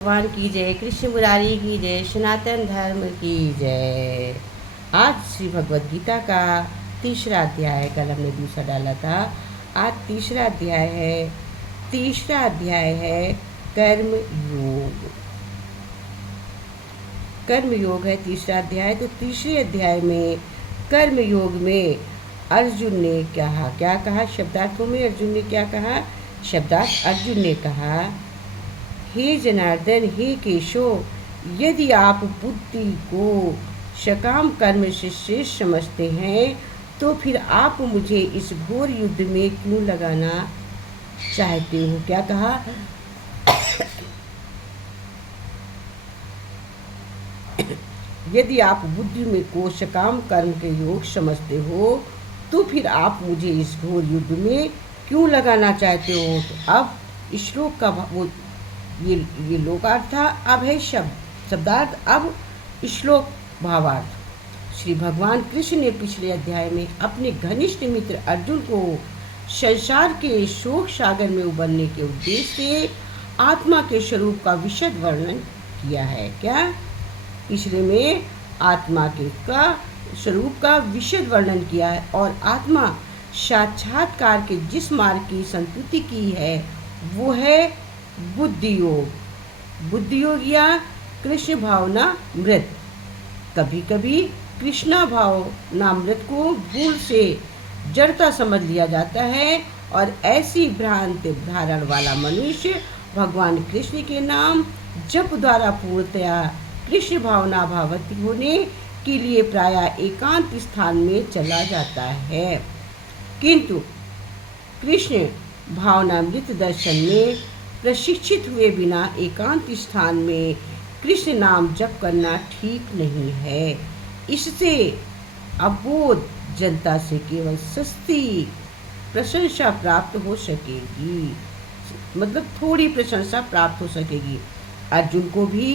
भगवान की जय, कृष्ण मुरारी की जय, सनातन धर्म की जय। आज श्री भगवद गीता का तीसरा अध्याय, कल हमने दूसरा डाला था, आज तीसरा अध्याय है कर्म योग। कर्म योग है तीसरा अध्याय। तो तीसरे अध्याय में कर्म योग में अर्जुन ने क्या कहा शब्दार्थों में अर्जुन ने क्या कहा? शब्दार्थ अर्जुन ने कहा, हे जनार्दन, हे केशव, यदि आप बुद्धि को सकाम कर्म से श्रेष्ठ समझते हैं तो फिर आप मुझे इस घोर युद्ध में क्यों लगाना चाहते हो? क्या कहा? यदि आप बुद्धि में को सकाम कर्म के योग समझते हो तो फिर आप मुझे इस घोर युद्ध में क्यों लगाना चाहते हो? तो अब श्लोक का वो ये लोकार्थ था। अब है शब्दार्थ। अब श्लोक भावार्थ। श्री भगवान कृष्ण ने पिछले अध्याय में अपने घनिष्ठ मित्र अर्जुन को संसार के शोक सागर में उबरने के उद्देश्य से आत्मा के स्वरूप का विशद वर्णन किया है। क्या? पिछले में आत्मा के का स्वरूप का विशद वर्णन किया है और आत्मा साक्षात्कार के जिस मार्ग की संतुति की है वो है बुद्धि योग या कृष्ण भावना मृत। कभी कभी कृष्णा भावना मृत को भूल से जड़ता समझ लिया जाता है और ऐसी भ्रांत धारण वाला मनुष्य भगवान कृष्ण के नाम जप द्वारा पूर्णतया कृष्ण भावना भावती होने के लिए प्रायः एकांत स्थान में चला जाता है, किंतु कृष्ण भावनामृत दर्शन में प्रशिक्षित हुए बिना एकांत स्थान में कृष्ण नाम जप करना ठीक नहीं है। इससे अबोध जनता से केवल सस्ती प्रशंसा प्राप्त हो सकेगी, मतलब थोड़ी प्रशंसा प्राप्त हो सकेगी। अर्जुन को भी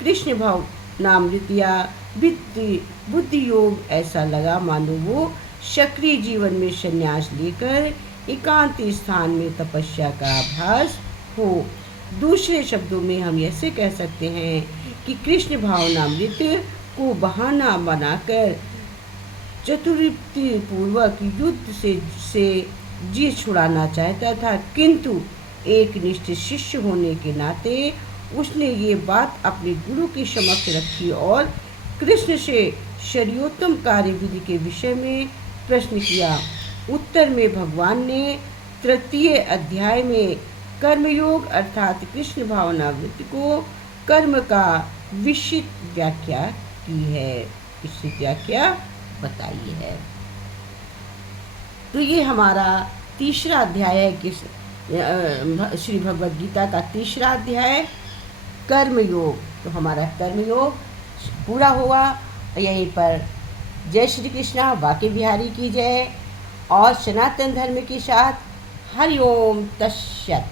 कृष्ण भावनामृत या बुद्धि योग ऐसा लगा मानो वो सक्रिय जीवन में संन्यास लेकर एकांत स्थान में तपस्या का अभ्यास हो। दूसरे शब्दों में हम ऐसे कह सकते हैं कि कृष्ण भावनामृत को बहाना बनाकर चतुर्थी पूर्वक युद्ध से जी छुड़ाना चाहता था, किंतु एक निष्ठ शिष्य होने के नाते उसने ये बात अपने गुरु के समक्ष रखी और कृष्ण से शरीरोत्तम कार्य विधि के विषय में प्रश्न किया। उत्तर में भगवान ने तृतीय अध्याय में कर्मयोग अर्थात कृष्ण भावनावृत्ति को कर्म का विशिष्ट व्याख्या की है, विशिष्ट व्याख्या बताई है। तो ये हमारा तीसरा अध्याय है कि श्री भगवद गीता का तीसरा अध्याय कर्मयोग। तो हमारा कर्मयोग पूरा हुआ यहीं पर। जय श्री कृष्णा, बांके बिहारी की जय और सनातन धर्म के साथ हरि ओम तत्सत।